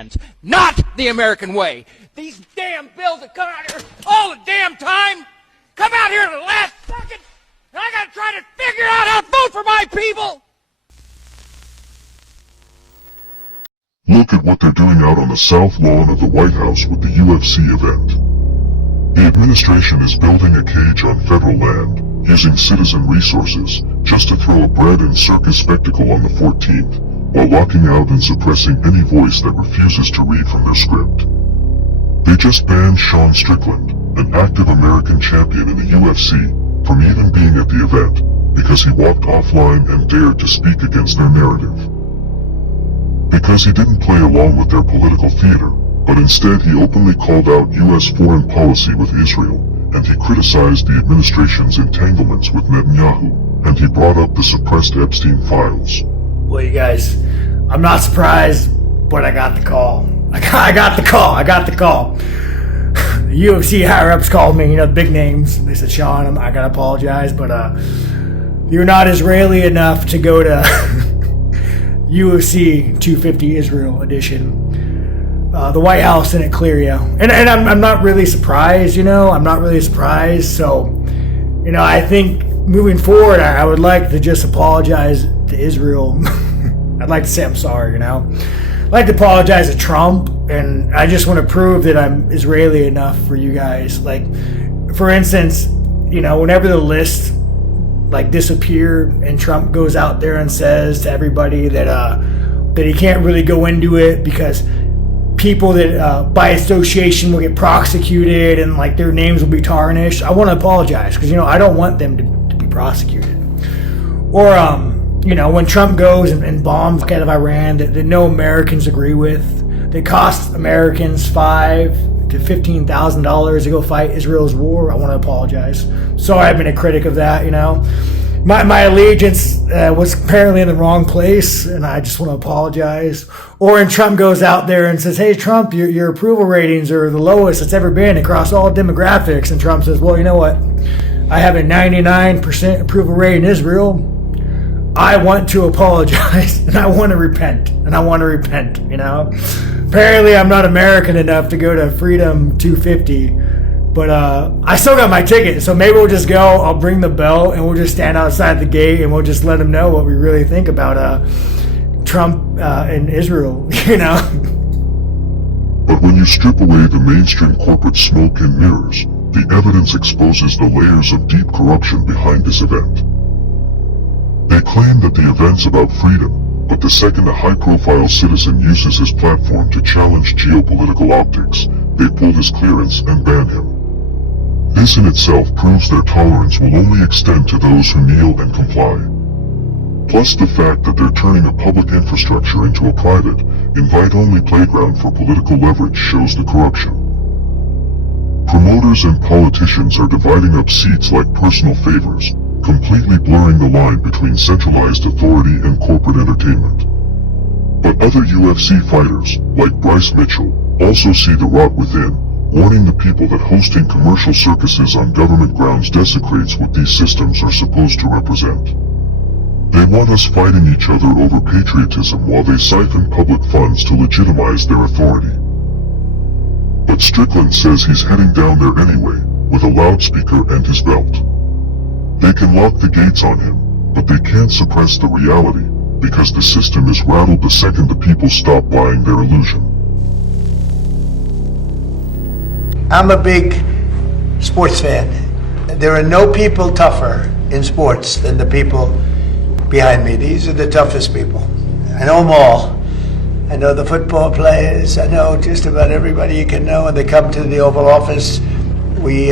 hands, not the American way. These damn bills that come out here all the damn time come out here at the last second, and I gotta try to figure out how to vote for my people. Look at what they're doing out on the south lawn of the White House with the UFC event. The administration is building a cage on federal land, using citizen resources, just to throw a bread and circus spectacle on the 14th, while locking out and suppressing any voice that refuses to read from their script. They just banned Sean Strickland, an active American champion in the UFC, from even being at the event, because he walked offline and dared to speak against their narrative. Because he didn't play along with their political theater, but instead he openly called out U.S. foreign policy with Israel, and he criticized the administration's entanglements with Netanyahu, and he brought up the suppressed Epstein files. Well, you guys, I'm not surprised, but I got the call. I got the call. The UFC higher-ups called me, the big names. They said, Sean, I gotta apologize, but you're not Israeli enough to go to UFC 250 Israel edition. The White House didn't clear you. And I'm not really surprised, I'm not really surprised. So, I think moving forward, I would like to just apologize to Israel. I'd like to say I'm sorry, I'd like to apologize to Trump, and I just want to prove that I'm Israeli enough for you guys. Like, for instance, whenever the list disappeared and Trump goes out there and says to everybody that he can't really go into it because people that by association will get prosecuted and their names will be tarnished. I want to apologize because I don't want them to be prosecuted. Or when Trump goes and bombs out of Iran that no Americans agree with, that cost Americans $5,000 to $15,000 to go fight Israel's war, I want to apologize. Sorry, I've been a critic of that. My allegiance was apparently in the wrong place, and I just want to apologize. Or when Trump goes out there and says, hey, Trump, your approval ratings are the lowest it's ever been across all demographics. And Trump says, well, you know what? I have a 99% approval rate in Israel. I want to apologize, and I want to repent. Apparently, I'm not American enough to go to Freedom 250. But I still got my ticket, so maybe we'll just go. I'll bring the bell, and we'll just stand outside the gate, and we'll just let them know what we really think about Trump and Israel, But when you strip away the mainstream corporate smoke and mirrors, the evidence exposes the layers of deep corruption behind this event. They claim that the event's about freedom, but the second a high-profile citizen uses his platform to challenge geopolitical optics, they pull his clearance and ban him. This in itself proves their tolerance will only extend to those who kneel and comply. Plus the fact that they're turning a public infrastructure into a private, invite-only playground for political leverage shows the corruption. Promoters and politicians are dividing up seats like personal favors, completely blurring the line between centralized authority and corporate entertainment. But other UFC fighters, like Bryce Mitchell, also see the rot within, warning the people that hosting commercial circuses on government grounds desecrates what these systems are supposed to represent. They want us fighting each other over patriotism while they siphon public funds to legitimize their authority. But Strickland says he's heading down there anyway, with a loudspeaker and his belt. They can lock the gates on him, but they can't suppress the reality, because the system is rattled the second the people stop buying their illusion. I'm a big sports fan. There are no people tougher in sports than the people behind me. These are the toughest people. I know them all. I know the football players. I know just about everybody you can know when they come to the Oval Office. We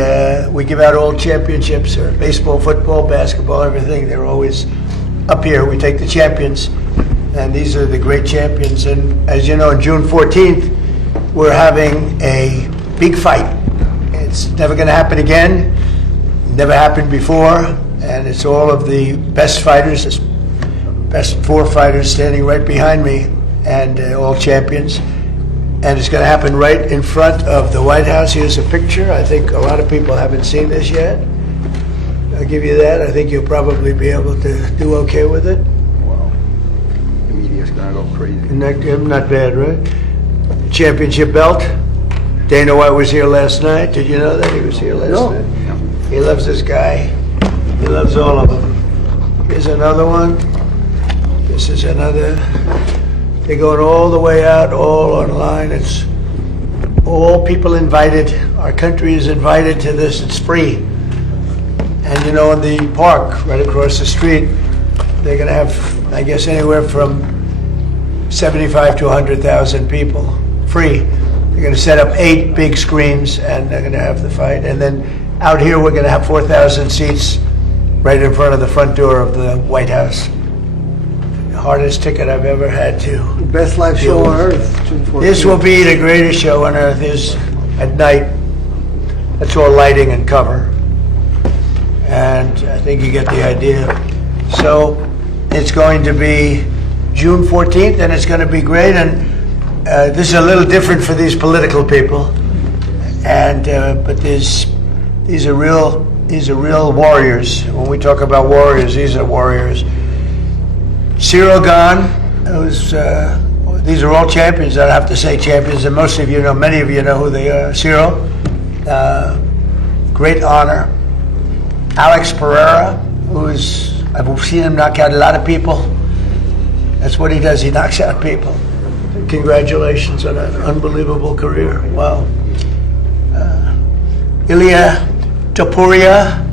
give out all championships, or baseball, football, basketball, everything. They're always up here. We take the champions, and these are the great champions. And as you know, on June 14th, we're having a big fight. It's never going to happen again. Never happened before, and it's all of the best fighters, the best 4 fighters standing right behind me, and all champions. And it's going to happen right in front of the White House. Here's a picture. I think a lot of people haven't seen this yet. I'll give you that. I think you'll probably be able to do okay with it. Wow. The media's going to go crazy. Not bad, right? championship belt. Dana White was here last night. Did you know that he was here last night? He loves this guy. He loves all of them. Here's another one. This is another. They're going all the way out, all online. It's all people invited. Our country is invited to this. It's free. And you know, in the park right across the street, they're going to have, I guess, anywhere from 75 to 100,000 people, free. They're going to set up 8 big screens, and they're going to have the fight. And then out here, we're going to have 4,000 seats right in front of the front door of the White House. The hardest ticket I've ever had to. Best live show on earth, June 14th. This will be the greatest show on earth. Is at night. That's all lighting and cover. And I think you get the idea. So it's going to be June 14th, and it's going to be great. And this is a little different for these political people. And but these are real warriors. When we talk about warriors, these are warriors. Cyril Gahn, these are all champions. I have to say champions, and most of you know, many of you know who they are. Cyril, great honor. Alex Pereira, I've seen him knock out a lot of people. That's what he does. He knocks out people. Congratulations on an unbelievable career. Wow. Ilya Topuria,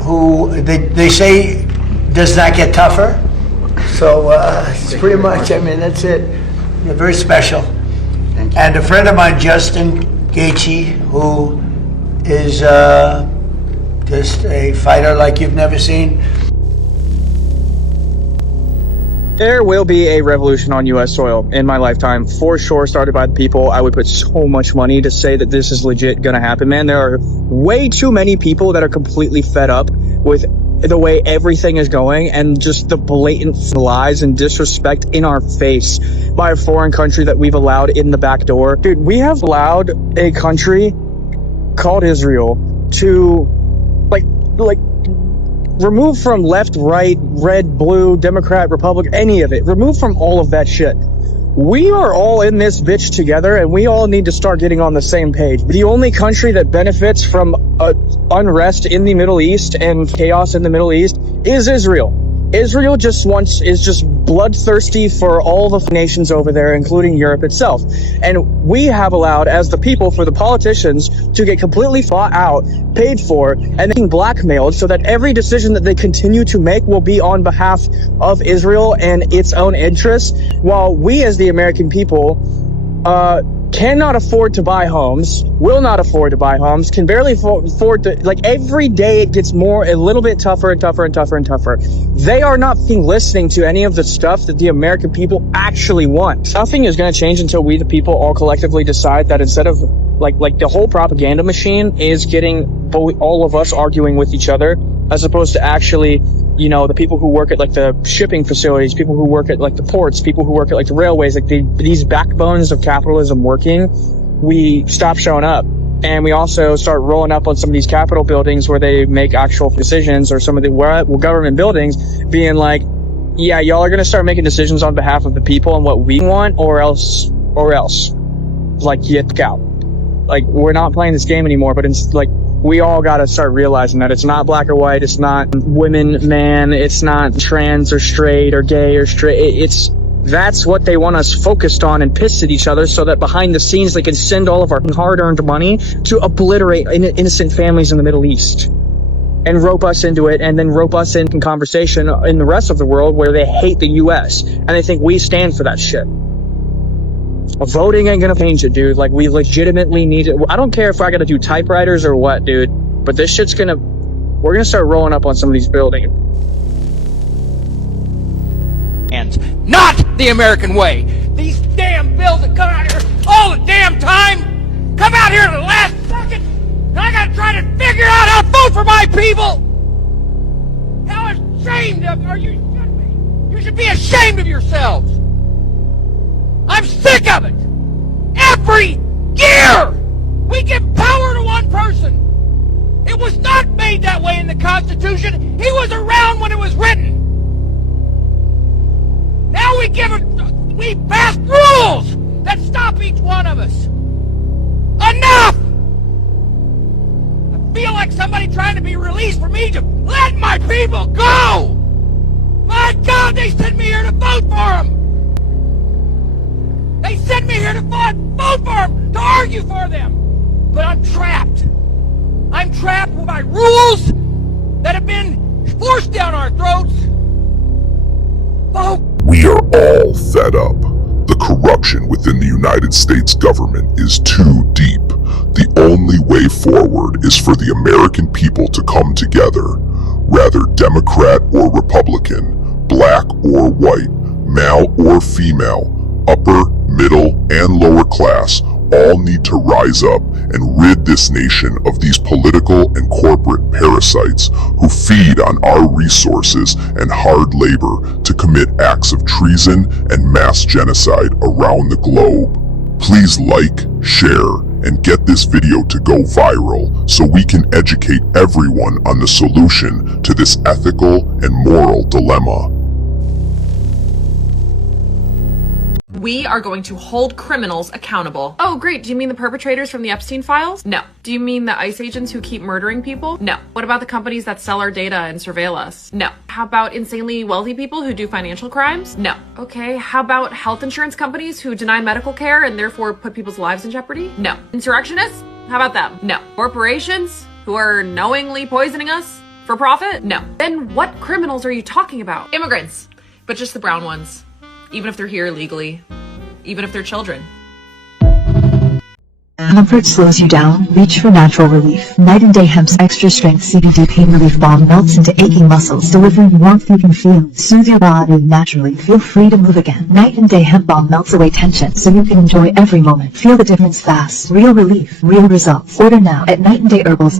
who they say does not get tougher. So it's pretty much, I mean, that's it. They're very special. And a friend of mine, Justin Gaethje, who is just a fighter like you've never seen. There will be a revolution on U.S. soil in my lifetime, for sure, started by the people. I would put so much money to say that this is legit going to happen, man. There are way too many people that are completely fed up with the way everything is going and just the blatant lies and disrespect in our face by a foreign country that we've allowed in the back door. Dude, we have allowed a country called Israel to like remove from left, right, red, blue, Democrat, Republican, any of it. Remove from all of that shit. We are all in this bitch together, and we all need to start getting on the same page. The only country that benefits from unrest in the Middle East and chaos in the Middle East is Israel. Israel is just bloodthirsty for all the nations over there, including Europe itself. And we have allowed, as the people, for the politicians to get completely fought out, paid for, and being blackmailed so that every decision that they continue to make will be on behalf of Israel and its own interests, while we as the American people cannot afford to buy homes, will not afford to buy homes, can barely afford to, like, every day it gets a little bit tougher and tougher and tougher and tougher. They are not listening to any of the stuff that the American people actually want. Nothing is going to change until we, the people, all collectively decide that instead of, like the whole propaganda machine is getting all of us arguing with each other, as opposed to actually, you know, the people who work at like the shipping facilities, people who work at like the ports, people who work at like the railways, like these backbones of capitalism working, we stop showing up. And we also start rolling up on some of these Capitol buildings where they make actual decisions, or some of the government buildings being like, yeah, y'all are going to start making decisions on behalf of the people and what we want, or else, like, get out. Like, we're not playing this game anymore, but it's like, we all got to start realizing that it's not black or white, it's not women, man, it's not trans or straight or gay or straight. That's what they want us focused on and pissed at each other, so that behind the scenes they can send all of our hard-earned money to obliterate innocent families in the Middle East and rope us into it, and then rope us in conversation in the rest of the world where they hate the U.S. and they think we stand for that shit. Voting ain't gonna change it, dude. Like, we legitimately need it. I don't care if I gotta do typewriters or what, dude, but this shit's we're gonna start rolling up on some of these buildings. And not the American way. These damn bills that come out here all the damn time, come out here at the last second, and I gotta try to figure out how to vote for my people. How ashamed are you? Should be. You should be ashamed of yourselves. I'm sick of it. Every year, we give power to one person. It was not made that way in the Constitution. He was around when it was written. Now we pass rules that stop each one of us. Enough! I feel like somebody trying to be released from Egypt. Let my people go! My God, they sent me here to vote for them! They sent me here to vote for them, to argue for them! But I'm trapped. I'm trapped by rules that have been forced down our throats. Vote! We are all fed up. The corruption within the United States government is too deep. The only way forward is for the American people to come together. Rather Democrat or Republican, black or white, male or female, upper, middle, and lower class all need to rise up and rid this nation of these political and corporate parasites who feed on our resources and hard labor to commit acts of treason and mass genocide around the globe. Please like, share, and get this video to go viral so we can educate everyone on the solution to this ethical and moral dilemma. We are going to hold criminals accountable. Oh, great. Do you mean the perpetrators from the Epstein files? No. Do you mean the ICE agents who keep murdering people? No. What about the companies that sell our data and surveil us? No. How about insanely wealthy people who do financial crimes? No. Okay, how about health insurance companies who deny medical care and therefore put people's lives in jeopardy? No. Insurrectionists? How about them? No. Corporations who are knowingly poisoning us for profit? No. Then what criminals are you talking about? Immigrants, but just the brown ones. Even if they're here illegally, even if they're children. Comfort slows you down, reach for natural relief. Night and Day Hemp's extra strength CBD pain relief balm melts into aching muscles, delivering warmth you can feel. Soothe your body naturally. Feel free to move again. Night and Day Hemp balm melts away tension so you can enjoy every moment. Feel the difference fast. Real relief, real results. Order now at Night and Day Herbals.